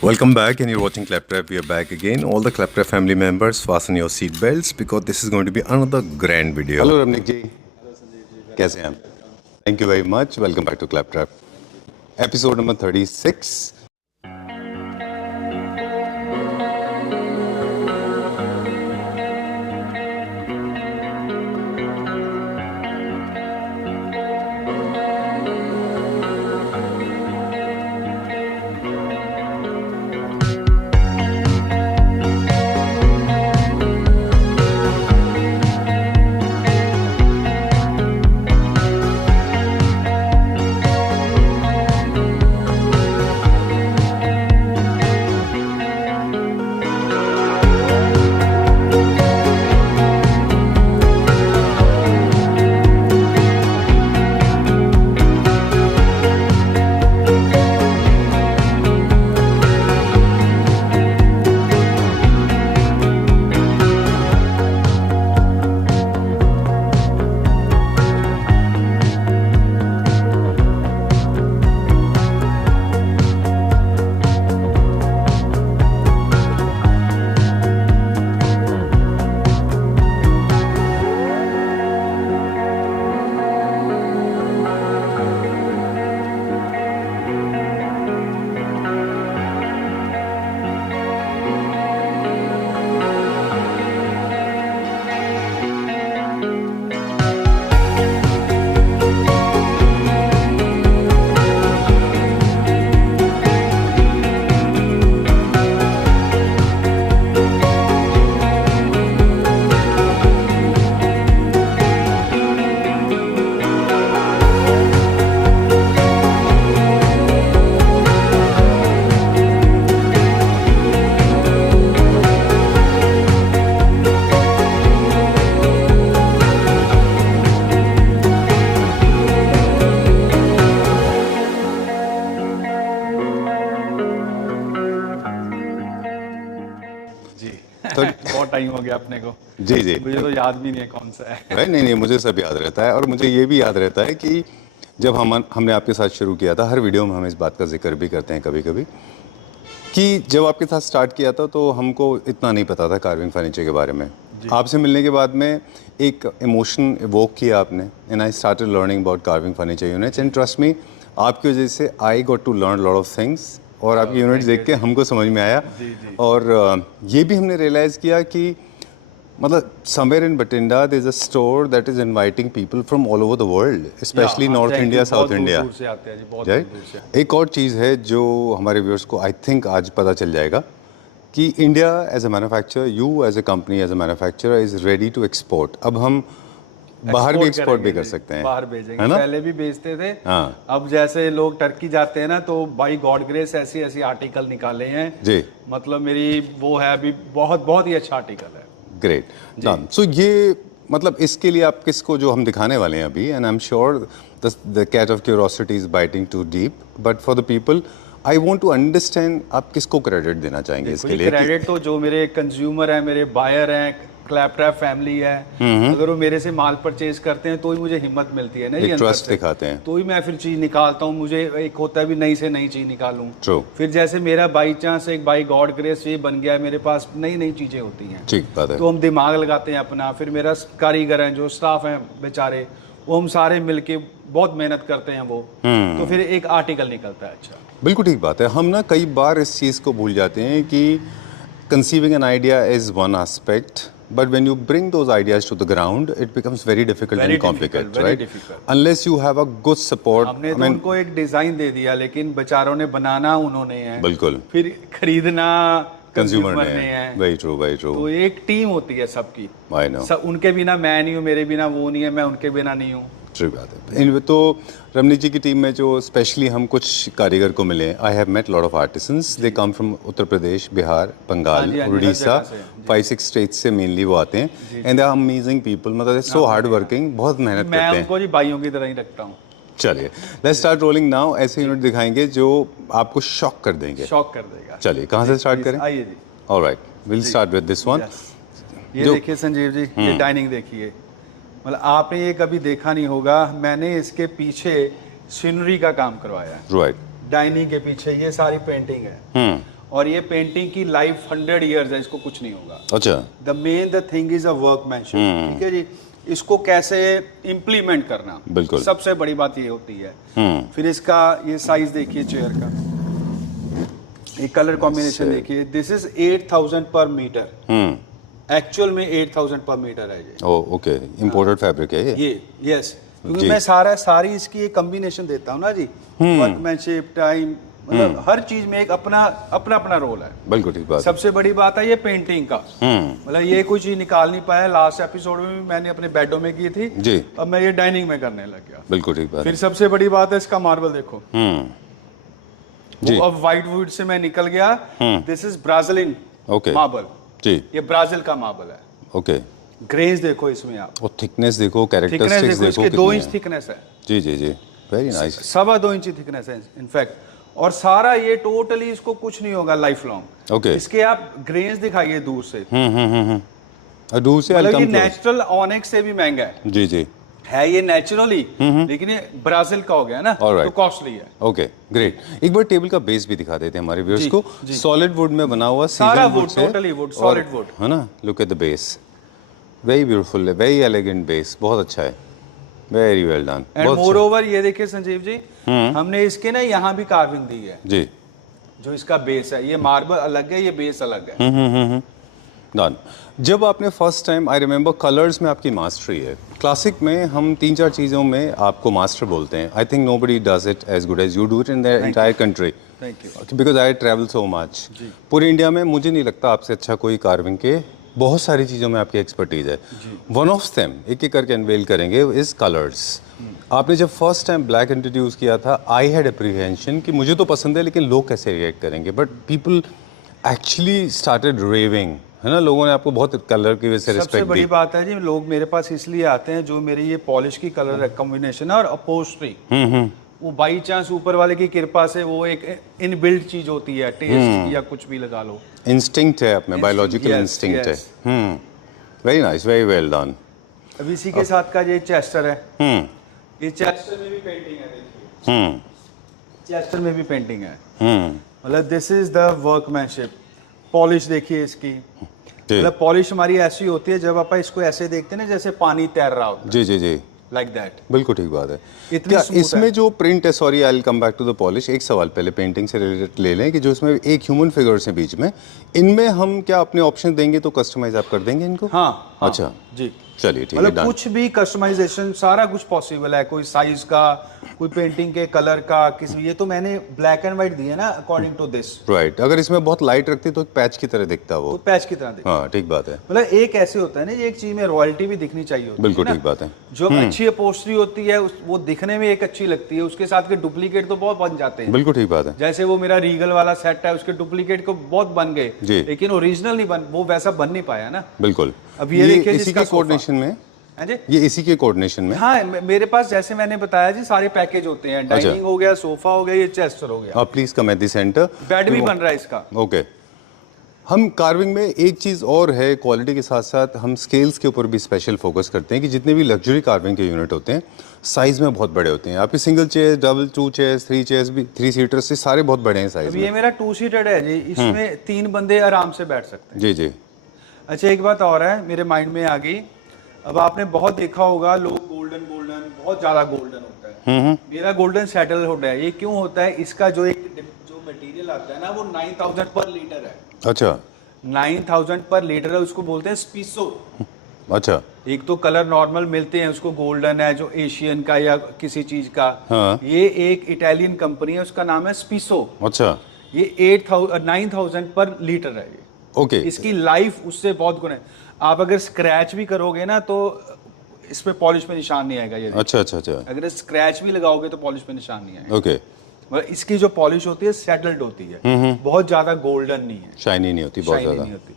Welcome back, and you're watching Claptrap. We are back again. All the Claptrap family members, fasten your seat belts because this is going to be another grand video. Hello, Ramnik ji. कैसे हैं आप? Thank you very much. Welcome back to Claptrap. Episode number 36. बहुत time हो गया अपने को। जी जी, मुझे तो याद भी नहीं है कौन सा है। नहीं, मुझे सब याद रहता है, और मुझे ये भी याद रहता है कि जब हमने आपके साथ शुरू किया था, हर वीडियो में हम इस बात का जिक्र भी करते हैं कभी कभी, कि जब आपके साथ स्टार्ट किया था तो हमको इतना नहीं पता था कार्विंग फर्नीचर के बारे में। आपसे मिलने के बाद में एक इमोशन इवोक किया आपने, and I started learning about carving furniture units, and trust me, आपकी वजह से I got to learn lot of things, और आपकी यूनिट्स देख के हमको समझ में आया। और ये भी हमने रियलाइज़ किया कि मतलब somewhere in Bathinda there's a store that is inviting people from all over the world, especially North India, South India. दूर से आते हैं जी, बहुत दूर से। एक और चीज़ है जो हमारे व्यूअर्स को आई थिंक आज पता चल जाएगा कि India as a manufacturer, you as a company as a manufacturer is ready to export. अब हम बाहर भी एक्सपोर्ट भी कर सकते हैं, बाहर भेजेंगे, है ना? पहले भी भेजते थे। हाँ। अब जैसे लोग टर्की जाते हैं ना, तो बाई गॉड ग्रेस ऐसी ऐसी आर्टिकल निकाले हैं जी, मतलब मेरी वो है अभी बहुत ही अच्छा आर्टिकल है। Great done. सो ये मतलब इसके लिए आप किसको, जो हम दिखाने वाले हैं अभी, and I am sure the cat of curiosity is biting too deep, but for the people I want to understand, आप किसको क्रेडिट देना चाहेंगे इसके लिए? क्रेडिट तो जो मेरे कंज्यूमर हैं, मेरे बायर हैं, क्लैपट्रैप फैमिली है, अगर वो मेरे से माल परचेज करते हैं तो ही मुझे हिम्मत मिलती है ना, ये ट्रस्ट दिखाते हैं, तो ही मैं फिर चीज निकालता हूँ। मुझे एक होता है भी नई से नई चीज निकालूं। ट्रू। फिर जैसे मेरा बाई चांस एक बाई गॉड ग्रेस ये बन गया है, मेरे पास नई नई चीजें होती हैं, ठीक बात है, तो हम दिमाग लगाते हैं अपना। फिर मेरा कारीगर हैं, जो स्टाफ हैं बेचारे, वो हम सारे मिलके बहुत मेहनत करते हैं वो, तो फिर एक आर्टिकल निकलता है। अच्छा, बिल्कुल ठीक बात है। हम ना कई बार इस चीज़ को भूल जाते हैं कि conceiving an idea is one aspect, but when you bring those ideas to the ground, it becomes very difficult and complicated, right? Unless you have a good support. हमने तो उनको एक डिजाइन दे दिया, लेकिन बेचारों ने बनाना उन्होंने है, बिल्कुल, फिर खरीदना कंज्यूमर ने है। Very true, very true. तो एक टीम होती है सबकी। आई नो, उनके बिना मैं नहीं हूँ, मेरे बिना वो नहीं है, मैं उनके बिना नहीं हूँ। ट्रू बात है। तो रमनीत जी की टीम में जो स्पेशली हम कुछ कारीगर को मिले, I have met lot of artisans, they come from Uttar Pradesh, Bihar, Bengal, Orissa, 5-6 states से मेनली वो आते हैं, and they are amazing people, मतलब सो हार्ड वर्किंग, बहुत मेहनत करते हैं। मैं उनको जी भाइयों की तरह ही रखता हूँ। चलिए, लेट्स स्टार्ट रोलिंग नाउ। ऐसे यूनिट दिखाएंगे जो आपको शॉक कर देंगे, शॉक कर देगा। चलिए, कहाँ से स्टार्ट करें? आइए जी। Alright, will start with this one. ये देखिए संजीव जी, ये डाइनिंग देखिए, मतलब आपने ये कभी देखा नहीं होगा, मैंने इसके पीछे सीनरी का काम करवाया है। राइट। डाइनिंग के पीछे ये सारी पेंटिंग है, और ये पेंटिंग की लाइफ 100 इयर्स है, इसको कुछ नहीं होगा। अच्छा। The thing is a workmanship, ठीक है जी। इसको कैसे इम्प्लीमेंट करना, बिल्कुल। सबसे बड़ी बात ये होती है। फिर इसका ये साइज देखिए चेयर का, ये कलर कॉम्बिनेशन देखिए, दिस इज 8000 पर मीटर, एक्चुअल में 8000 पर मीटर है ये। ओके, इंपोर्टेड फैब्रिक है ये। यस, क्योंकि जी। मैं सारी इसकी एक कॉम्बिनेशन देता हूँ ना जी, वर्कमैनशिप, टाइम, मतलब हर चीज में एक अपना अपना रोल है। बिल्कुल ठीक बात है। सबसे बड़ी बात है ये पेंटिंग का, मतलब ये कोई चीज निकाल नहीं पाया। लास्ट एपिसोड में भी मैंने अपने बेडों में की थी जी। अब मैं ये डाइनिंग में करने लग गया। बिल्कुल ठीक बात फिर सबसे बड़ी बात है इसका मार्बल देखो, जी। वो अब व्हाइट वुड से मैं निकल गया। This is Brazilian okay marble ji. ये ब्राजील का मार्बल है। ओके, ग्रेज देखो इसमें आप, और थिकनेस देखो, थिकनेस कैरेक्टरिस्टिक्स देखो, देखो इसके 2 कितनी इंच है। थिकनेस है, जी जी जी, वेरी नाइस। 2.25 इंच थिकनेस है इनफैक्ट। और सारा ये टोटली, इसको कुछ नहीं होगा लाइफ लॉन्ग। ओके। इसके आप ग्रेन्स दिखाइए दूर से, दूर से मतलब ये अल्कम नेचुरल ऑनेक्स से भी महंगा जी जी। है ये नेचुरली, लेकिन ये ब्राजील का हो गया ना, Alright. तो कॉस्टली है। Okay great. एक बार टेबल का बेस भी दिखा देते हैं हमारे व्यूअर्स जी, को। जी। सॉलिड वुड में बना हुआ, सारा सीजन वुड, से, टोटली वुड, और- सॉलिड वुड, है ना। Look at the base, very beautiful है, वेरी एलिगेंट बेस, बहुत अच्छा है, very well done. And more over ये देखिए संजीव जी, हमने इसके ना यहाँ भी कार्विंग दी है। जी। जो इसका बेस है, ये मार्बल अलग है, ये बेस अलग है। डन। जब आपने first time, I remember colours में आपकी मास्टरी है। क्लासिक में हम 3-4 चीज़ों में आपको मास्टर बोलते हैं। I think nobody does it as good as you do it in the entire country, thank you. Because I travel so much. पूरे इंडिया में मुझे नहीं लगता आपसे अच्छा कोई कार्विंग के, बहुत सारी चीज़ों में आपकी एक्सपर्टीज है। वन ऑफ देम एक एक करके अनवेल करेंगे इज कलर्स। आपने जब फर्स्ट टाइम ब्लैक इंट्रोड्यूस किया था, आई हैड एप्रीहेंशन कि मुझे तो पसंद है लेकिन लोग कैसे रिएक्ट करेंगे, but people actually started raving, है ना। लोगों ने आपको बहुत कलर की वजह से सबसे रिस्पेक्ट बड़ी दी। बात है जी, लोग मेरे पास इसलिए आते हैं, जो मेरी ये पॉलिश की कलर कॉम्बिनेशन है और अपोस्ट्री, वो बाई चांस ऊपर वाले की कृपा से वो एक इनबिल्ट चीज होती है, टेस्ट या कुछ भी लगा लो, इंस्टिंक्ट है अपने, बायोलॉजिकल yes, इंस्टिंक्ट yes. है। Very nice, very well done. अब इसी के साथ का ये चेस्टर है, ये चेस्टर में भी पेंटिंग है, देखिए चेस्टर में भी पेंटिंग है। मतलब this is the workmanship. Polish देखिए इसकी, मतलब पॉलिश हमारी ऐसी होती है, जब आप इसको ऐसे देखते हैं ना जैसे पानी तैर रहा होता है, जी जी जी, लाइक दैट। बिल्कुल ठीक बात है। इतनी क्या smooth इसमें है। जो प्रिंट है, sorry I will come back to the polish, एक सवाल पहले पेंटिंग से रिलेटेड ले लें कि जो इसमें एक ह्यूमन फिगर्स है बीच में, इनमें हम क्या अपने ऑप्शन देंगे तो कस्टमाइज आप कर देंगे इनको? हाँ, अच्छा जी, चलिए ठीक है, मतलब डन। कुछ भी कस्टमाइजेशन सारा कुछ पॉसिबल है, कोई साइज का, कोई पेंटिंग के कलर का, किसी, ये तो मैंने ब्लैक एंड व्हाइट दिए ना अकॉर्डिंग टू दिस, राइट। अगर इसमें बहुत लाइट रखती तो एक पैच की तरह दिखता तो वो। पैच की तरह दिखे। हाँ ठीक बात है, मतलब एक ऐसे होता है ना, एक चीज में रॉयल्टी भी दिखनी चाहिए होती बिल्कुल है ना। ठीक बात है। जो अच्छी अपोस्ट्री होती है वो दिखने में एक अच्छी लगती है, उसके साथ के डुप्लीकेट तो बहुत बन जाते हैं। बिल्कुल ठीक बात है। जैसे वो मेरा रीगल वाला सेट है, उसके डुप्लीकेट को बहुत बन गए, जी। लेकिन ओरिजिनल नहीं बन, वो वैसा बन नहीं पाया ना। बिल्कुल। अब ये देखिए इसी जिसका के सोफा। कोऑर्डिनेशन में, हाँ जी, ये इसी के कोऑर्डिनेशन में। हाँ, मेरे पास जैसे मैंने बताया जी, सारे पैकेज होते हैं, डाइनिंग हो गया, सोफा हो गया, ये चेस्टर हो गया, आप please come at the centre. Bed भी बन रहा है इसका। ओके। हम कार्विंग में एक चीज़ और है, क्वालिटी के साथ साथ हम स्केल्स के ऊपर भी स्पेशल फोकस करते हैं कि जितने भी लग्जरी कार्विंग के यूनिट होते हैं साइज में बहुत बड़े होते हैं। आपके single chair, double, 2 chairs, 3 chairs भी, 3 सीटर्स से सारे बहुत बड़े हैं साइज अब में। ये मेरा 2 सीटेड है जी, इसमें 3 बंदे आराम से बैठ सकते हैं। जी जी। अच्छा, एक बात और है मेरे माइंड में आ गई। अब आपने बहुत देखा होगा, लोग गोल्डन बहुत ज्यादा गोल्डन होता है, मेरा गोल्डन सैडल हुड है। ये क्यों होता है? इसका जो मटेरियल आता है ना, वो 9000 पर लीटर है। अच्छा 9000 पर लीटर है, उसको बोलते हैं स्पीसो। अच्छा। एक तो कलर नॉर्मल मिलते हैं, उसको गोल्डन है जो एशियन का या किसी चीज का। हाँ। ये एक इटालियन कंपनी है, उसका नाम है स्पीसो। अच्छा। ये 9000 पर लीटर है ये। ओके। इसकी लाइफ उससे बहुत गुना है। आप अगर स्क्रैच भी करोगे ना तो इस पे पॉलिश पे निशान नहीं आएगा। ये अच्छा अच्छा अच्छा। अगर स्क्रैच भी लगाओगे तो पॉलिश पे निशान नहीं आएगा। ओके। मतलब इसकी जो पॉलिश होती है सेटल्ड होती है, बहुत ज्यादा गोल्डन नहीं है, शाइनी नहीं होती बहुत शाइनी ज़्यादा। नहीं होती।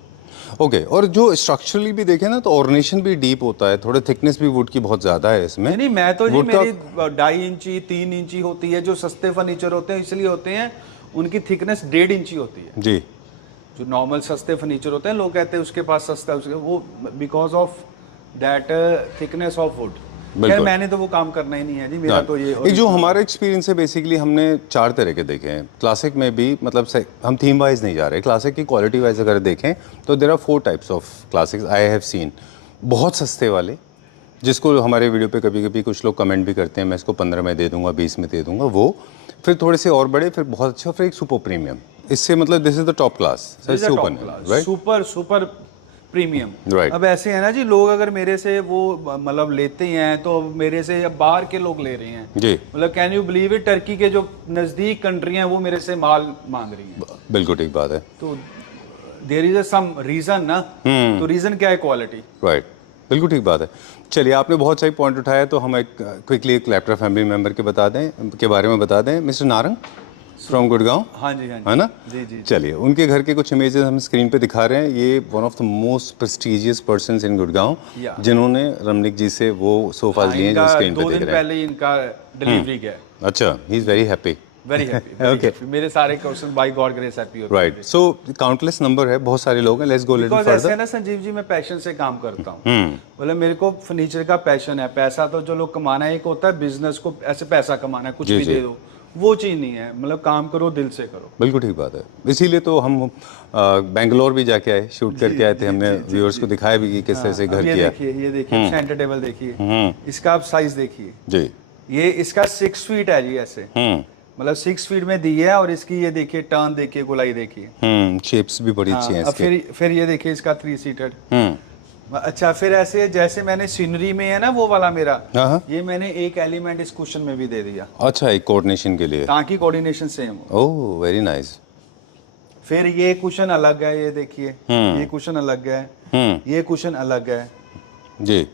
ओके। और जो स्ट्रक्चरली भी देखें ना तो ऑर्गेनाइजेशन भी डीप होता है, थोड़े थिकनेस भी वुड की बहुत ज़्यादा है इसमें। नहीं, मैं तो जी Wood का- मेरी 2.5 इंची 3 इंची होती है। जो सस्ते फर्नीचर होते हैं इसलिए होते हैं, उनकी थिकनेस 1.5 इंची होती है। जी। जो नॉर्मल सस्ते फर्नीचर होते हैं, लोग कहते हैं उसके पास सस्ता है, उसके वो because of that thickness of would. खैर मैंने तो वो काम करना ही नहीं है जी, मेरा तो ये एक जो हमारा एक्सपीरियंस है बेसिकली हमने 4 तरह के देखे हैं क्लासिक में भी, मतलब हम थीम वाइज नहीं जा रहे, क्लासिक की क्वालिटी वाइज अगर देखें तो there are 4 types of classics I have seen. बहुत सस्ते वाले, जिसको हमारे वीडियो पे कभी कभी कुछ लोग कमेंट भी करते हैं मैं इसको 15 में दे दूंगा, 20 में दे दूंगा, वो फिर थोड़े से और बड़े, फिर बहुत अच्छा, फिर एक सुपर प्रीमियम। इससे मतलब this is the top class, super super premium. Right. अब ऐसे है ना जी, लोग अगर मेरे से वो मतलब लेते हैं तो मेरे से बाहर के लोग ले रहे हैं जी, मतलब can you believe it, Turkey के जो नजदीक कंट्री हैं वो मेरे से माल मांग रही हैं। बिल्कुल ठीक बात है। तो देयर इज सम रीजन ना, तो रीजन क्या है? क्वालिटी। राइट, बिल्कुल ठीक बात है। चलिए, आपने बहुत सही पॉइंट उठाया, तो हम एक क्विकली एक लैपटॉप फैमिली मेंबर के बारे में बता दें। मिस्टर नारंग फ्रॉम गुड़गांव, हाँ जी, हाँ जी, है ना? जी जी। चलिए, उनके घर के कुछ इमेजेस हम स्क्रीन पे दिखा रहे हैं। ये one of the most prestigious persons in Gurgaon, जिन्होंने रमनिक जी से वो सोफाज लिए हैं जो स्क्रीन पे 2 देख दिन रहे हैं। पहले ही इनका डिलीवरी गया। अच्छा, he is very happy. Very happy. मेरे सारे question by God grace happy होते हैं। राइट, सो काउंटलेस नंबर है, बहुत सारे लोग हैं। लेट्स गो लिटिल ऐसे फर्दर। है ना संजीव जी, मैं पैशन से काम करता हूँ। मतलब मेरे को फर्नीचर का पैशन है। पैसा तो जो लोग कमाना है, एक होता है बिजनेस को ऐसे पैसा कमाना है, कुछ भी दे दो, वो चीज़ नहीं है। मतलब काम करो, दिल से करो। बिल्कुल ठीक बात है। इसीलिए तो हम बेंगलोर भी जाके आए, शूट करके आए थे। हमने व्यूअर्स को दिखाया भी कि किस तरह से घर किया। ये देखिए सेंटर टेबल देखिए, इसका आप साइज देखिए जी। ये इसका 6 फीट है जी, ऐसे मतलब 6 फीट में दी है। और इसकी ये देखिए टर्न देखिए, गोलाई देखिए, शेप्स भी बड़ी अच्छी हैं इसके। फिर ये देखिए इसका 3 सीटेड। अच्छा, फिर ऐसे जैसे मैंने सीनरी में है ना वो वाला मेरा, ये मैंने एक एलिमेंट इस कुशन में भी दे दिया। अच्छा, एक कोऑर्डिनेशन के लिए, ताकि कोऑर्डिनेशन सेम हो। ओह वेरी नाइस। फिर ये कुशन अलग है, ये देखिए, ये कुशन अलग है, ये कुशन अलग है जी।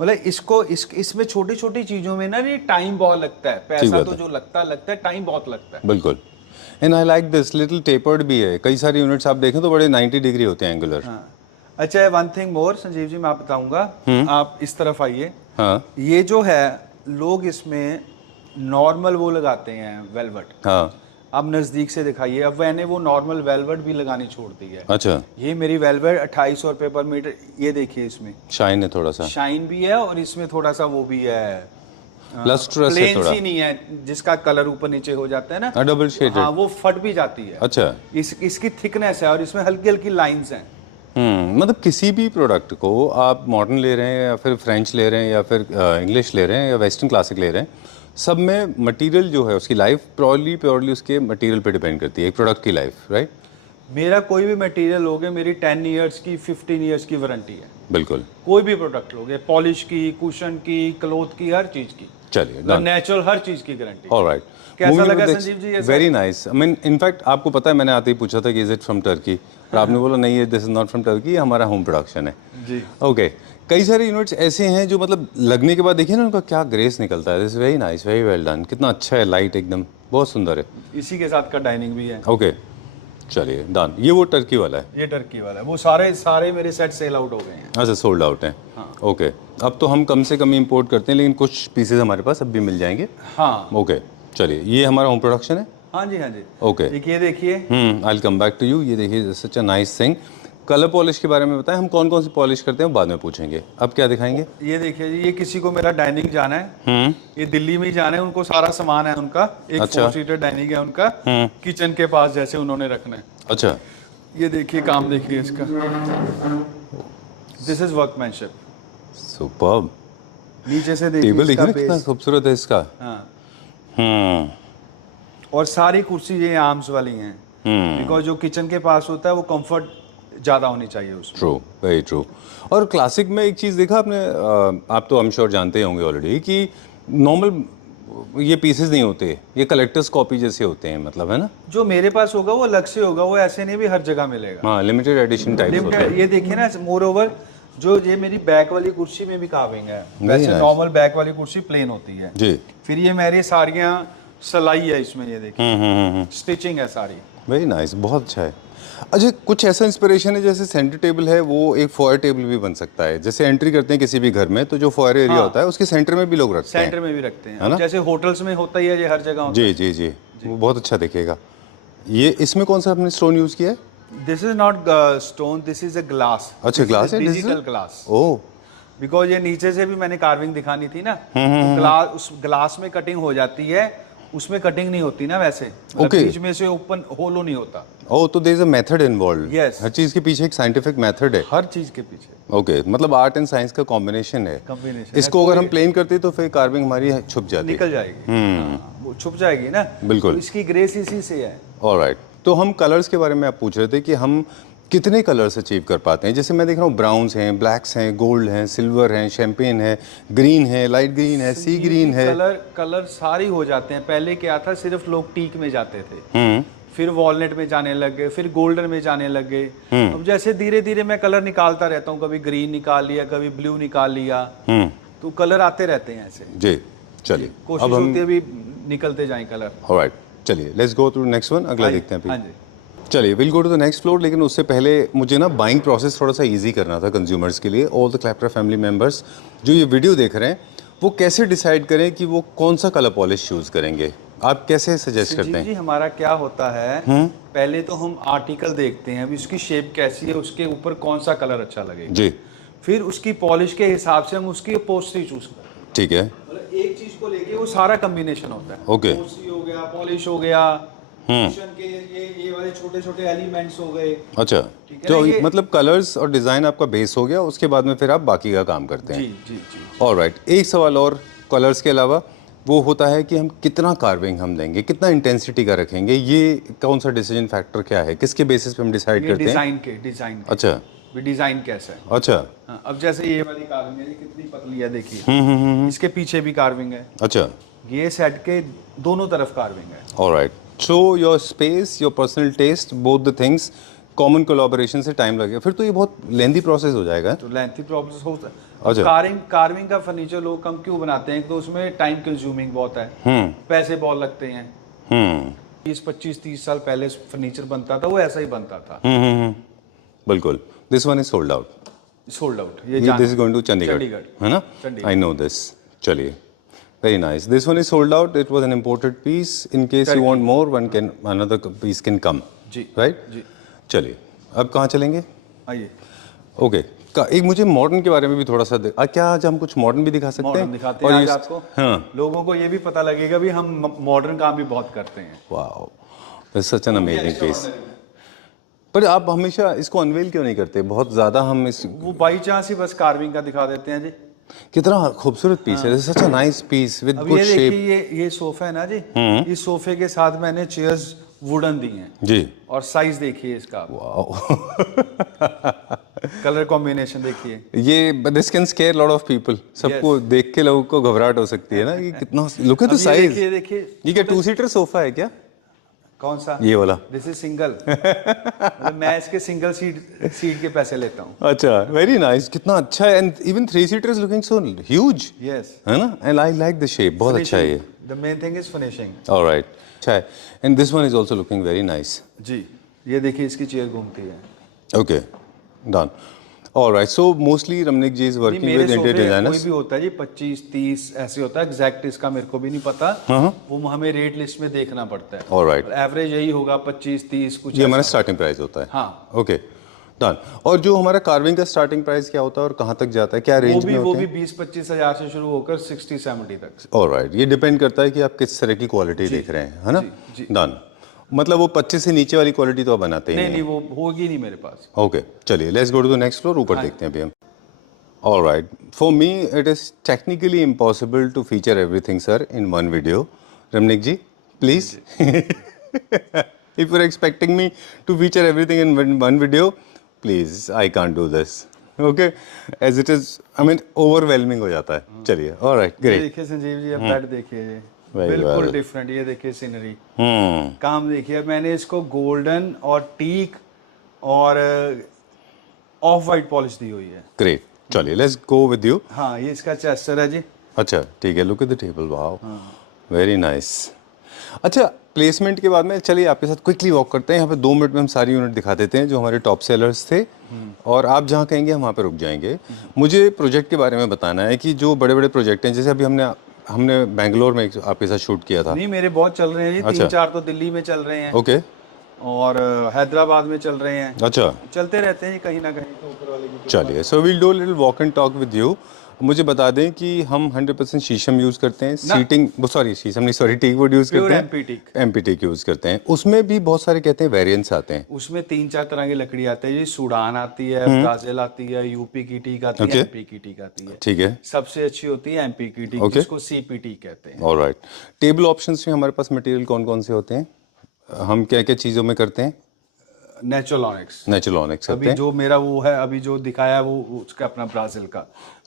मतलब इसमें छोटी छोटी चीजों में ना ये टाइम बहुत लगता है। पैसा तो जो लगता है, टाइम बहुत लगता है। बिल्कुल। And I like this little tapered भी है। कई सारी यूनिट्स आप देखें तो बड़े 90 डिग्री होते हैं एंगुलर। अच्छा, one thing more Sanjeev ji, मैं आप बताऊंगा। आप इस तरफ आइए। हाँ, ये जो है, लोग इसमें नॉर्मल वो लगाते हैं वेलवेट। हाँ, आप नजदीक से दिखाइए। अब मैंने वो नॉर्मल वेलवेट भी लगानी छोड़ दी है। अच्छा, ये मेरी वेलवेट 2800 रुपए पर मीटर। ये देखिए, इसमें शाइन है, थोड़ा सा शाइन भी है और इसमें थोड़ा सा वो भी है, लस्ट्रस है थोड़ा, प्लेन सी नहीं है जिसका कलर ऊपर नीचे हो जाता है ना, डबल शेडेड। हाँ, वो फट भी जाती है। अच्छा, इसकी थिकनेस है और इसमें हल्की हल्की लाइंस हैं। मतलब किसी भी प्रोडक्ट को आप मॉडर्न ले रहे हैं या फिर फ्रेंच ले रहे हैं या फिर इंग्लिश ले रहे हैं या वेस्टर्न क्लासिक ले रहे हैं, सब में मटेरियल जो है उसकी लाइफ प्योरली उसके मटेरियल पे डिपेंड करती है एक प्रोडक्ट की लाइफ। राइट, मेरा कोई भी मटेरियल लोगे, मेरी 10 इयर्स की 15 इयर्स की वारंटी है। बिल्कुल, कोई भी प्रोडक्ट लोगे, पॉलिश की, कुशन की, क्लॉथ की, हर चीज की, चलिए, नेचुरल हर चीज की गारंटी। ऑलराइट, कैसा लगा Sanjeev ji? Very nice. I mean in fact आपको पता है, मैंने आते ही पूछा था कि इज इट फ्रॉम टर्की, और आपने बोला नहीं, ये this is not from Turkey, हमारा होम प्रोडक्शन है जी। ओके। कई सारे यूनिट्स ऐसे हैं जो मतलब लगने के बाद देखिए ना उनका क्या ग्रेस निकलता है। This very nice, very well done. कितना अच्छा है, लाइट एकदम बहुत सुंदर है। इसी के साथ का डाइनिंग भी है। ओके, चलिए डन। ये वो टर्की वाला है? ये टर्की वाला है। वो सारे मेरे सेट सेल आउट हो गए हैं। अच्छा, सोल्ड आउट है। ओके, अब तो हम कम से कम इंपोर्ट करते हैं, लेकिन कुछ पीसेज हमारे पास अब भी मिल जाएंगे। हाँ, ओके, चलिए, ये हमारा होम प्रोडक्शन है। हाँ जी, हाँ जी। ओके, ये देखिए, I will come back to you. ये देखिए, such a nice thing. Colour polish के बारे में बताएं, हम कौन कौन सी पॉलिश करते हैं वो बाद में पूछेंगे। अब क्या दिखाएंगे? ये देखिए जी, ये किसी को मेरा डाइनिंग जाना है, ये दिल्ली में ही जाना है, उनको सारा सामान है उनका। एक 4 सीटर डाइनिंग है उनका, किचन के पास जैसे उन्होंने रखना है। अच्छा, ये देखिए, काम देखिए इसका। This is workmanship. सुपर्ब। नीचे से देखिए, टेबल देखिए इसका कितना बेस। खूबसूरत है इसका। हाँ, और सारी कुर्सी ये आर्म्स वाली हैं, बिकॉज जो किचन के पास होता है वो कंफर्ट ज़्यादा होनी चाहिए उसमें। True, very true. और क्लासिक में एक चीज़ देखा आपने, आप तो आई एम श्योर जानते होंगे ऑलरेडी, कि नॉर्मल ये पीसेस नहीं होते, ये कलेक्टर्स कॉपी जैसे होते हैं, मतलब, है ना? जो मेरे पास होगा वो अलग से होगा, वो ऐसे नहीं भी हर जगह मिलेगा। हाँ, लिमिटेड एडिशन टाइप होता है। ये देखिए ना, मोर ओवर जो ये मेरी बैक वाली कुर्सी में भी कार्विंग है। वैसे नॉर्मल बैक वाली कुर्सी प्लेन होती है जी। फिर ये मेरी सारियां सलाई है इसमें, ये देखिए, स्टिचिंग है सारी। वेरी नाइस, बहुत अच्छा है। अच्छा, कुछ ऐसा इंस्पिरेशन है जैसे सेंटर टेबल है, वो एक फॉयर टेबल भी बन सकता है। जैसे एंट्री करते हैं किसी भी घर में तो जो फॉयर एरिया होता है उसके सेंटर में भी लोग रखते हैं। सेंटर में भी रखते हैं, जैसे होटल्स में होता ही है, ये हर जगह होता है। जी जी जी, वो बहुत अच्छा दिखेगा। ये इसमें कौन सा आपने स्टोन यूज किया है? This is not stone, this is a glass. अच्छा, ग्लास है, डिजिटल ग्लास। ओह, बिकॉज ये नीचे से भी मैंने कार्विंग दिखानी थी ना, तो ग्लास, उस ग्लास में कटिंग हो जाती है, उसमें कटिंग नहीं होती ना वैसे, मतलब Okay. बीच में से ओपन होलो नहीं होता। ओह, तो there is a method involve. Yes. हर चीज के पीछे एक साइंटिफिक मेथड है। हर चीज के पीछे ओके, मतलब आर्ट एंड साइंस का कॉम्बिनेशन है। कॉम्बिनेशन इसको अगर हम प्लेन करते तो फिर कार्विंग हमारी छुप जाती। निकल जाएगी। हाँ, वो छुप जाएगी ना, बिल्कुल। तो इसकी ग्रेस इसी से है। ऑलराइट, तो हम कलर्स के बारे में आप पूछ रहे थे कि हम कितने कलर्स अचीव कर पाते हैं। जैसे मैं देख रहा हूँ ब्राउन्स हैं, ब्लैक्स हैं, गोल्ड हैं, सिल्वर हैं, शैम्पेन है, ग्रीन है, लाइट ग्रीन है, सी ग्रीन है। कलर सारी हो जाते हैं। पहले क्या था, सिर्फ लोग टीक में जाते थे, फिर वॉलनट में जाने लग गए, फिर गोल्डन में जाने लग गए। अब जैसे धीरे धीरे मैं कलर निकालता रहता हूँ, कभी ग्रीन निकाल लिया, कभी ब्लू निकाल लिया, तो कलर आते रहते हैं ऐसे। जी, चलिए कोशिश होती है भी निकलते जाएं कलर। ऑलराइट, चलिए let's go to next one. अगला देखते हैं हाँ अभी। जी, चलिए will go to the next floor, लेकिन उससे पहले मुझे ना बाइंग प्रोसेस थोड़ा सा इजी करना था कंज्यूमर्स के लिए। ऑल द क्लैपरा फैमिली मेंबर्स जो ये वीडियो देख रहे हैं, वो कैसे डिसाइड करें कि वो कौन सा कलर पॉलिश चूज करेंगे, आप कैसे सजेस्ट करते हैं? जी हमारा क्या होता है, पहले तो हम आर्टिकल देखते हैं, अभी उसकी शेप कैसी है, उसके ऊपर कौन सा कलर अच्छा लगेगा जी, फिर उसकी पॉलिश के हिसाब से हम उसकी अपोस्ट्री चूज करते हैं। ठीक है। मतलब एक चीज को लेके वो सारा कॉम्बिनेशन होता है। ओके। अपोस्ट्री हो गया, पॉलिश हो गया, कुशन के ये वाले छोटे छोटे एलिमेंट्स हो गए। अच्छा, ठीक है तो ना, ये- मतलब कलर्स और डिज़ाइन आपका बेस हो गया, उसके बाद में फिर आप बाकी का काम करते जी हैं। जी जी। ऑलराइट, एक सवाल और कलर्स के अलावा वो होता है कि हम कितना कार्विंग हम देंगे, कितना इंटेंसिटी का रखेंगे, ये कौन सा डिसीजन फैक्टर क्या है, किसके बेसिस पे हम डिसाइड ये करते हैं? डिजाइन के अच्छा भी डिजाइन कैसा है। अच्छा हाँ, अब जैसे ये वाली कार्विंग है, ये कितनी पतली है देखिए, इसके पीछे भी कार्विंग है, अच्छा, ये सेट के दोनों तरफ कार्विंग है। Alright. So your space, your personal taste, both the things, common collaboration से टाइम लगेगा, फिर तो ये बहुत लेंथी प्रोसेस हो जाएगा। तो लेंथी प्रॉब्लम होता अच्छा। है। कार्विंग का फर्नीचर लोग कम क्यों बनाते हैं, तो उसमें टाइम कंज्यूमिंग बहुत है, पैसे बहुत लगते हैं। 20-25-30 साल पहले फर्नीचर बनता था, वो ऐसा ही बनता था। बिल्कुल। This one is sold out. Sold out. This is going to Chandigarh, है ना? चंडीगढ़। I know this. चलिए, very nice. This one is sold out. It was an imported piece. In case you want more, another piece can come. जी Right? जी। चलिए, अब कहाँ चलेंगे? आइए, ओके, एक मुझे मॉडर्न के बारे में भी थोड़ा सा क्या आज हम कुछ मॉडर्न भी दिखा सकते हैं? मॉडर्न दिखाते हैं और आज ये- आपको। हाँ, लोगों को ये भी पता लगेगा भी हम मॉडर्न काम भी बहुत करते हैं। Wow, this such an amazing piece. पर आप हमेशा इसको अनवेल क्यों नहीं करते? बहुत ज़्यादा हम इस वो बाई चांस ही बस कार्विंग का दिखा देते हैं जी। कितना खूबसूरत पीस है, सच अ नाइस पीस विद अब गुड ये शेप। देखिए, ये सोफा है ना जी, इस सोफे के साथ मैंने चेयर्स वुडन दी हैं, जी, और साइज देखिए इसका, वाओ। कलर कॉम्बिनेशन देखिए। ये this can square lot of people. सबको देख के लोगों को घबराहट हो सकती है ना, ये कितना, लुक एट द अब ये साइज। देखिए देखिए, ये क्या 2 सीटर सोफा है क्या? कौन सा? ये वाला? This is single. मतलब मैं इसके सिंगल सीट के पैसे लेता हूँ। अच्छा, वेरी नाइस, कितना अच्छा है। And even 3 seater is looking so huge, yes, है ना? And I like the shape, बहुत अच्छा है ये। The main thing is finishing. Alright, अच्छा है। And this one is also looking very nice. जी, ये देखिए इसकी चेयर घूमती है। Okay, done. Alright, so mostly Ramnik ji is नहीं, वर्किंग मेरे विद सोफे इंटीरियर कोई डिजाइनर्स। भी होता है जी, 25-30 ऐसे होता है, एग्जैक्ट इसका मेरे को भी नहीं पता, वो हमें रेट लिस्ट में देखना पड़ता है। ऑलराइट, एवरेज यही होगा 25-30 कुछ ये हमारा ऐसा। स्टार्टिंग प्राइस होता है। हाँ, ओके, डन। और जो हमारा कार्विंग का स्टार्टिंग प्राइस क्या होता है और कहाँ तक जाता है, क्या रेंज में वो होते भी हैं? 20-25 हज़ार से शुरू होकर 60-70 तक। ऑलराइट, ये डिपेंड करता है कि आप किस तरह की क्वालिटी देख रहे हैं, है ना? जी। डन। मतलब वो 25 से नीचे वाली क्वालिटी तो आप बनाते ही नहीं नहीं। नहीं, वो होगी नहीं मेरे पास। ओके, चलिए let's go to the next floor, ऊपर देखते हैं अभी हम। Alright, for me it is technically impossible to feature everything sir in one video. Ramnik ji, please, if you are expecting me to feature everything in one video, please I can't do this. Okay, as it is, I mean overwhelming हो जाता है। चलिए, alright, ये great. देखिए संजीव जी, अब bed देखिए, ये Very बिल्कुल well. डिफरेंट। ये देखिए सीनरी, काम देखिए। मैंने इसको गोल्डन और टीक और ऑफ वाइट पॉलिश दी हुई है। ग्रेट, चलिए लेट्स गो विद यू। हाँ, ये इसका चेस्टर है जी। अच्छा, ठीक है, look at the table, wow, very nice. अच्छा, प्लेसमेंट के बाद में चलिए आपके साथ क्विकली वॉक करते हैं। यहाँ पे 2 मिनट में हम सारी यूनिट दिखा देते हैं जो हमारे टॉप सेलर्स थे, और आप जहाँ कहेंगे हम वहाँ पे रुक जाएंगे। मुझे प्रोजेक्ट के बारे में बताना है कि जो बड़े बड़े प्रोजेक्ट हैं, जैसे अभी हमने बेंगलोर में आपके साथ शूट किया था। नहीं, मेरे बहुत चल रहे हैं जी, अच्छा। 3-4 तो दिल्ली में चल रहे हैं। ओके, और हैदराबाद में चल रहे हैं, अच्छा चलते रहते हैं ये कहीं ना कहीं तो ऊपर वाले की कृपा। चलिए, so will do little walk and talk with you. मुझे बता दें कि हम 100% शीशम यूज़ करते हैं, सीटिंग सॉरी शीशम नहीं sorry teak wood use pure करते हैं, MP teak. MP teak use करते हैं। उसमें भी बहुत सारे कहते हैं वेरिएंट्स आते हैं। उसमें 3-4 तरह की लकड़ी आती है, ये सूडान आती है, ब्राजील आती है, यूपी की टीक आती है, Okay. एमपी की टीक आती है। ठीक है, सबसे अच्छी होती है एमपी की टीक, Okay. जिसको सीपीटी कहते हैं। ऑलराइट। टेबल ऑप्शंस में हमारे पास मटेरियल कौन कौन से होते हैं? हम क्या क्या चीज़ों में करते हैं? नेचुरलॉनिक्स। नेचुरल ऑनिक्स करते अभी हैं। जो मेरा वो है, अभी जो दिखाया है वो उसका अपना ब्राजील का,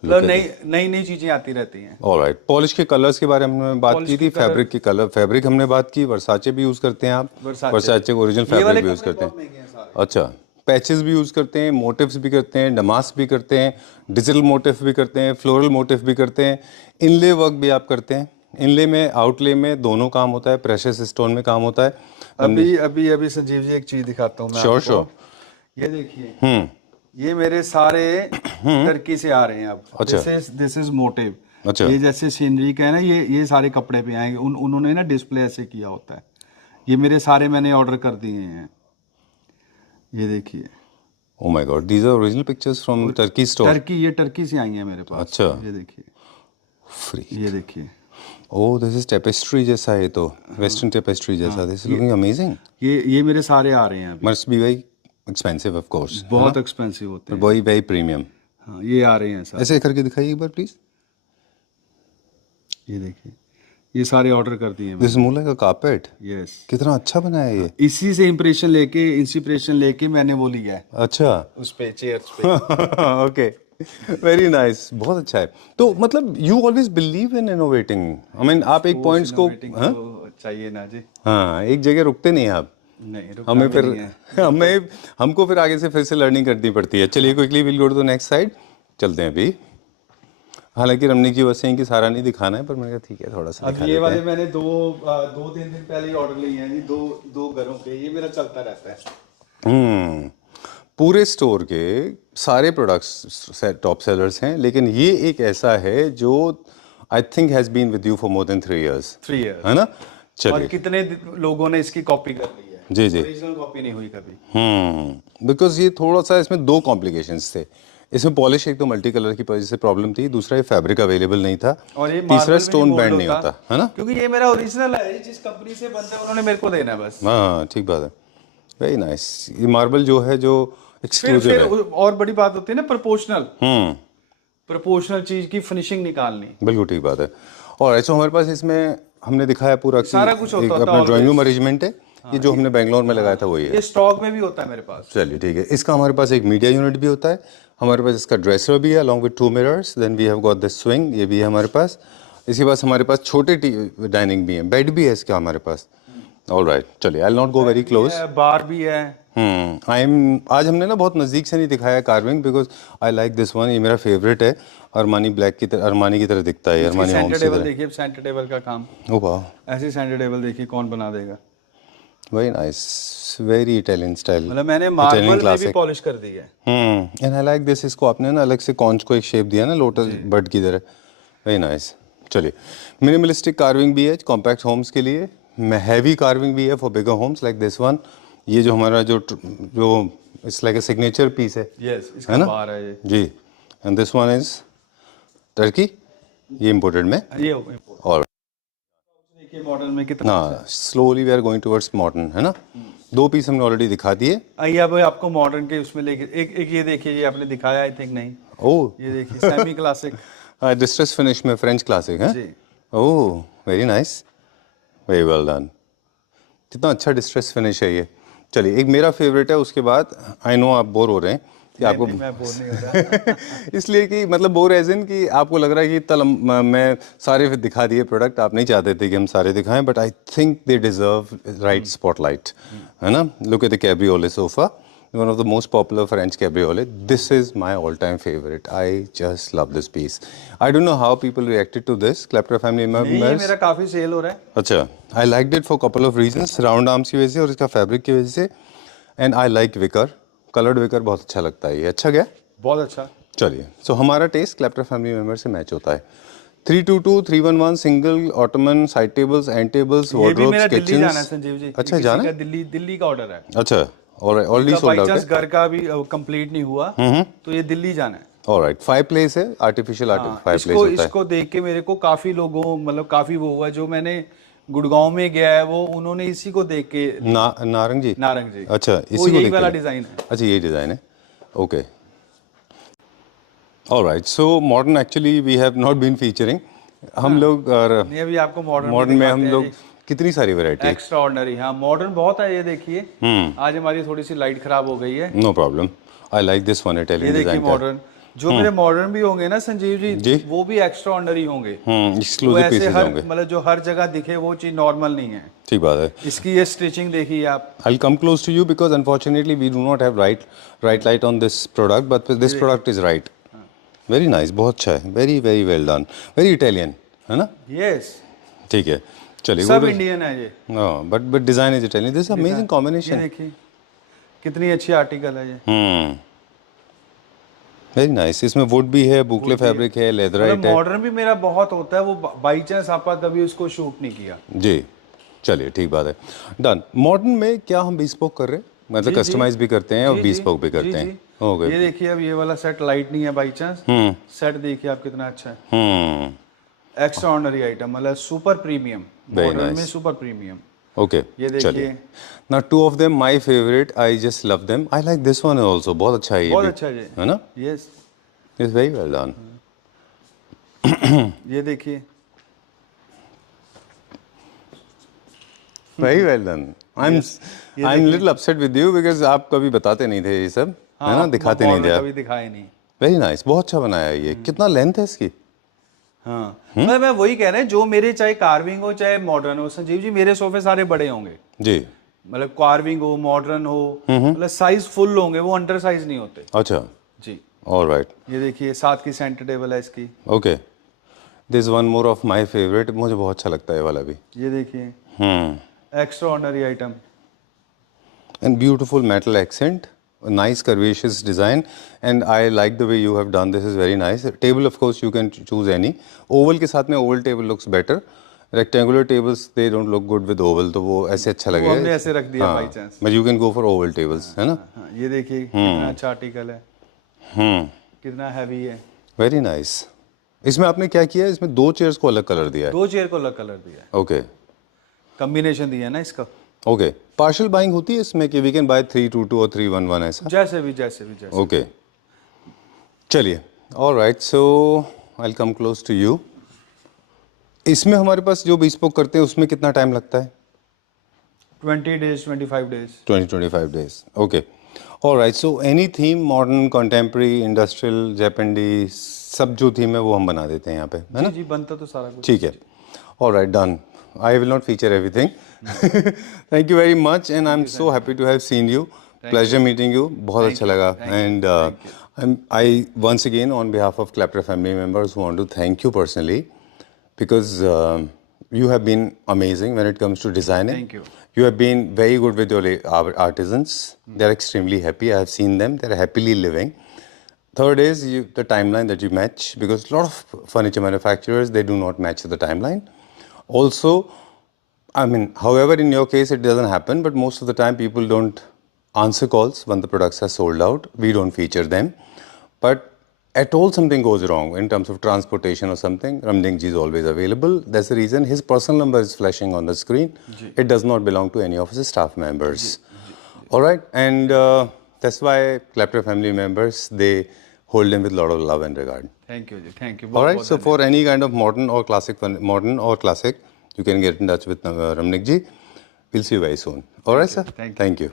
मतलब नई नई नई चीजें आती रहती हैं। ऑलराइट। पॉलिश के कलर्स के बारे में हमने बात Polish की थी, के colour- फैब्रिक के कलर, फैब्रिक हमने बात की, वर्साचे भी यूज़ करते हैं आप, Versace। वर्साचे को ओरिजिनल ये वाले फैब्रिक भी यूज़ कपड़े करते बहुत हैं। महंगे हैं सारे। अच्छा, पैचेस भी यूज़ करते हैं, मोटिव्स भी करते हैं, डमास भी करते हैं, डिजिटल मोटिव भी करते हैं, फ्लोरल मोटिव भी करते हैं, इनले वर्क भी आप करते हैं। इनले में आउटले में दोनों काम होता है, प्रेशस स्टोन में काम होता है। अभी अभी अभी संजीव जी एक चीज दिखाता हूँ मैं Sure, आपको। sure. ये देखिए, ये मेरे सारे टर्की से आ रहे हैं अब। अच्छा। This is motive. अच्छा। ये जैसे सीनरी का है ना, ये सारे कपड़े पे आएंगे, उन्होंने ना डिस्प्ले ऐसे किया होता है। ये मेरे सारे मैंने ऑर्डर कर दिए हैं। ये देखिए, oh my god, these are original pictures from Turkey store. ये टर्की से आई हैं मेरे पास। अच्छा। ये देखिए, फ्री। ये देखिए, ओह, दिस इज टेपेस्ट्री जैसा है, तो वेस्टर्न टेपेस्ट्री जैसा। This is looking amazing. ये मेरे सारे आ रहे हैं अभी। Must be very expensive of course, बहुत एक्सपेंसिव होते हैं। Very very premium. हाँ, ये आ रहे हैं सारे। ऐसे करके दिखाइए एक बार प्लीज। ये देखिए, ये सारे ऑर्डर कर दिए हैं। This is more like a carpet. Yes, कितना अच्छा बना है ये। इसी से इंस्पिरेशन लेके मैंने वो लिया है अच्छा उस पे, चेयर्स पे। ओके, वेरी नाइस, बहुत अच्छा है। तो मतलब you always believe in innovating. I mean आप एक पॉइंट्स को तो चाहिए ना जी। हाँ, एक जगह रुकते नहीं हैं आप। नहीं, रुकना हमें भी फिर नहीं है। हमको फिर आगे से फिर से लर्निंग करनी पड़ती है। चलिए quickly will go to the next side, चलते हैं अभी। हालांकि रमनी की वजह से कि सारा नहीं दिखाना है, पर मैंने कहा ठीक है थोड़ा सा अब दिखा ये देते वाले हैं। मैंने दो तीन दिन पहले ही ऑर्डर लिए हैं जी, दो घरों के। ये मेरा चलता रहता है। पूरे स्टोर के सारे प्रोडक्ट्स टॉप सेलर्स हैं, लेकिन ये एक ऐसा है जो I think has been with you for more than 3 years, 3 years। है ना? और चलिए। कितने लोगों ने इसकी कॉपी कर ली है। जी जी। ओरिजिनल कॉपी नहीं हुई कभी। बिकॉज ये थोड़ा सा इसमें दो कॉम्प्लिकेशंस थे। इसमें पॉलिश एक तो मल्टी कलर की वजह से प्रॉब्लम थी, दूसरा ये फैब्रिक अवेलेबल नहीं था, और ये तीसरा marble भी स्टोन gold बैंड नहीं होता, है ना? क्योंकि ये मेरा ओरिजिनल है, ये जिस कंपनी से बनता है उन्होंने मेरे को देना है बस। हाँ ठीक बात है, वेरी नाइस। ये मार्बल जो है जो एक्सक्लूसिव फिर है। और बड़ी बात होती है ना, प्रोपोर्शनल चीज की फिनिशिंग निकालनी। बिल्कुल ठीक बात है। और ऐसा हमारे पास इसमें हमने दिखाया पूरा कि सारा कुछ होता एक होता अपना है ड्राइंग रूम always। अरेंजमेंट है, ये जो हमने बेंगलोर में लगाया था वही है। ये स्टॉक में भी होता है मेरे पास। चलिए ठीक है। इसका हमारे पास एक मीडिया यूनिट भी होता है, हमारे पास इसका ड्रेसर भी है along with 2 mirrors, then we have got this swing, ये भी है हमारे पास। इसके पास हमारे पास छोटे डाइनिंग भी हैं, बेड भी है इसका हमारे पास। ऑलराइट, चलिए I will not go very close. Bar भी है। आज हमने ना बहुत नज़दीक से नहीं दिखाया carving, because I like this one, ये मेरा फेवरेट है। अरमानी ब्लैक की तरह, अरमानी की तरह दिखता है, अरमानी होम्स सेंटर की टेबल तरह। देखिए, सेंटर टेबल का काम। ओ वाह, ऐसी सेंटर टेबल देखिए कौन बना देगा। Very nice, very Italian style, मतलब मैंने मार्बल में भी पॉलिश कर दी है। And I like this. इसको आपने ना अलग से कॉन्च को एक शेप दिया ना लोटस बर्ड की तरह, वेरी नाइस। चलिए, मिनिमलिस्टिक कार्विंग भी है कॉम्पैक्ट होम्स के लिए, हैवी कार्विंग भी है for bigger homes like this one. ये जो हमारा जो it's like a signature piece है, यस, है इसका ना? बार है ये। जी। And this one is Turkey, ये इम्पोर्टेड में। ये और देखिए मॉडल में कितना। हाँ, slowly we are going towards modern, है ना? 2 पीस हमने ऑलरेडी दिखा दिए। आइए अब आपको मॉडर्न के उसमें लेके एक ये देखिए, ये आपने दिखाया आई थिंक नहीं। ओह, ये देखिए सेमी क्लासिक। डिस्ट्रेस फिनिश में फ्रेंच क्लासिक है। जी। Oh, very nice, very well done. कितना अच्छा डिस्ट्रेस फिनिश है ये। चलिए, एक मेरा फेवरेट है, उसके बाद आई नो आप बोर हो रहे हैं कि आपको नहीं, मैं बोल नहीं होता। इसलिए कि मतलब बोर एज इन कि आपको लग रहा है कि मैं सारे दिखा दिए प्रोडक्ट, आप नहीं चाहते थे कि हम सारे दिखाएं, but I think they deserve right spotlight, है ना? Look at the cabriole sofa, one of the most popular French cabriolet. This is my all-time favorite. I just love this piece. I don't know how people reacted to this. Clapter family नहीं, ये members. मेरा काफी cell हो रहा है। अच्छा, I liked it for couple of reasons. Round arms की वजह से और इसका फैब्रिक की वजह से, and I like wicker. Colored wicker बहुत अच्छा लगता है ये। अच्छा गया? बहुत अच्छा। चलिए, सो हमारा टेस्ट क्लैप्टर फैमिली मेम्बर से मैच होता है। 322, 311 single Ottoman side tables, and tables, ये भी मेरा वार्डरोब्स, दिल्ली जाना है किचन्स। संजीव जी। अच्छा, ये जाना किसी का दिल्ली का ऑर्डर है। अच्छा, और already sold by out chance है। घर का भी कंप्लीट नहीं हुआ तो ये दिल्ली जाना है। ऑलराइट, फाइव प्लेस है, आर्टिफिशियल हाँ, फाइव प्लेस इसको होता है। इसको देख के मेरे को काफी लोगों मतलब काफी वो हुआ, जो मैंने गुड़गांव में गया है वो उन्होंने इसी को देख के नारंग जी। नारंग जी। अच्छा, वो इसी को यही देख वाला के। डिजाइन है। अच्छा, यही डिजाइन है। Okay, alright. So modern actually we have not been featuring. हम लोग नहीं, अभी आपको मॉडर्न मॉडर्न में हम लोग कितनी सारी वैरायटी। Extra ordinary. हाँ, मॉडर्न बहुत है। ये देखिए, आज हमारी थोड़ी सी लाइट खराब हो गई है। No problem, I like this one ये इटालियन देखिए डिजाइन का। मॉडर्न, जो मेरे मॉडर्न भी होंगे ना संजीव जी, वो भी एक्स्ट्रा ऑर्डिनरी होंगे। वो एक्सक्लूसिव ऐसे पीसेस हर होंगे। मतलब जो हर जगह दिखे वो चीज नॉर्मल नहीं है। ठीक बात है। इसकी ये स्टिचिंग देखिए आप। I'll come close to you because unfortunately we do not have right light on this product, but this product is right. Very nice, बहुत अच्छा है, very well done, very Italian, है ना? यस, ठीक है, चलिए। सब इंडियन है ये। No, but design is Italian. This is amazing ये combination. देखिए कितनी अच्छी आर्टिकल है ये। Very nice. इसमें वुड भी है, बुकले फैब्रिक है, लेदराइट है। मॉडर्न भी मेरा बहुत होता है, वो बाई चांस आपा कभी उसको शूट नहीं किया। जी, चलिए, ठीक बात है, डन। मॉडर्न में क्या हम bespoke कर रहे हैं, मतलब कस्टमाइज भी करते हैं और bespoke भी करते हैं। ओके, ये देखिए, अब ये वाला सेट लाइट नहीं है बाई चांस। सेट देखिए आप कितना अच्छा है। एक्स्ट्रा ऑर्डिनरी आइटम, मतलब सुपर प्रीमियम। मॉडर्न में सुपर प्रीमियम। ओके, ये देखिए, now two of them my favorite, I just love them. I like this one also, बहुत अच्छा है ये बहुत भी, अच्छा है, है ना? Yes. It's very well done. ये देखिए, Very well done. I'm little upset with you because आप कभी बताते नहीं थे ये सब, है ना? दिखाते नहीं थे आप। कभी दिखाए नहीं। Very nice, बहुत अच्छा बनाया है ये। कितना लेंथ है इसकी? हाँ, मैं वही कह रहे हैं, जो मेरे चाहे कार्विंग हो चाहे मॉडर्न हो संजीव जी, मेरे सोफे सारे बड़े होंगे। जी, मतलब कार्विंग हो मॉडर्न हो, मतलब साइज फुल होंगे, वो अंडर साइज नहीं होते अच्छा, जी। ऑलराइट, ये देखिए, साथ की सेंटर टेबल है इसकी। Okay. This one more of my favourite, मुझे बहुत अच्छा लगता है ये वाला भी। ये देखिए, extra ordinary item and beautiful metal accent, nice curvaceous design, and I like the way you have done this. Is very nice. Table, of course, you can choose any. Oval के साथ में oval table looks better. Rectangular tables they don't look good with oval, तो वो ऐसे अच्छा लगेगा। हमने ऐसे रख दिया by chance. But you can go for oval tables, है ना? ये देखिए कितना अच्छा आर्टिकल है, कितना हैवी है। Very nice. इसमें आपने क्या किया है? इसमें दो चेयर्स को अलग कलर दिया है। दो चेयर को अलग कलर दिया है, ओके, कॉम्बिनेशन दिया है ना इसका। ओके। पार्शियल बाइंग होती है इसमें कि वी कैन बाय 322 और 311 ऐसा? जैसे भी ओके, चलिए, alright. So I will come close to you. इसमें हमारे पास जो bespoke करते हैं उसमें कितना टाइम लगता है? 20 days 25 days 20-25 days, okay, alright. So any theme, modern, contemporary, industrial, Japandi, सब जो थीम है वो हम बना देते हैं यहाँ पे, है ना? जी, बनता तो सारा कुछ। ठीक है, alright, done. I will not feature everything. Thank you very much and I am so happy to have seen you. Pleasure meeting you, बहुत अच्छा लगा। And I once again on behalf of Clapter family members want to thank you personally because you have been amazing when it comes to designing. Thank you. You have been very good with your our artisans. They're extremely happy. I have seen them. They're happily living. Third is the timeline that you match, because a lot of furniture manufacturers, they do not match the timeline. Also, I mean, however, in your case, it doesn't happen, but most of the time people don't answer calls when the products are sold out. We don't feature them. But at all something goes wrong in terms of transportation or something, Ramding ji is always available. That's the reason his personal number is flashing on the screen. It does not belong to any of his staff members. All right, and that's why Clapter family members, they hold him with a lot of love and regard. Thank you, thank you. All right, so for any kind of modern or classic, you can get in touch with Ramnik ji. We'll see you very soon. All right, sir. Thank you.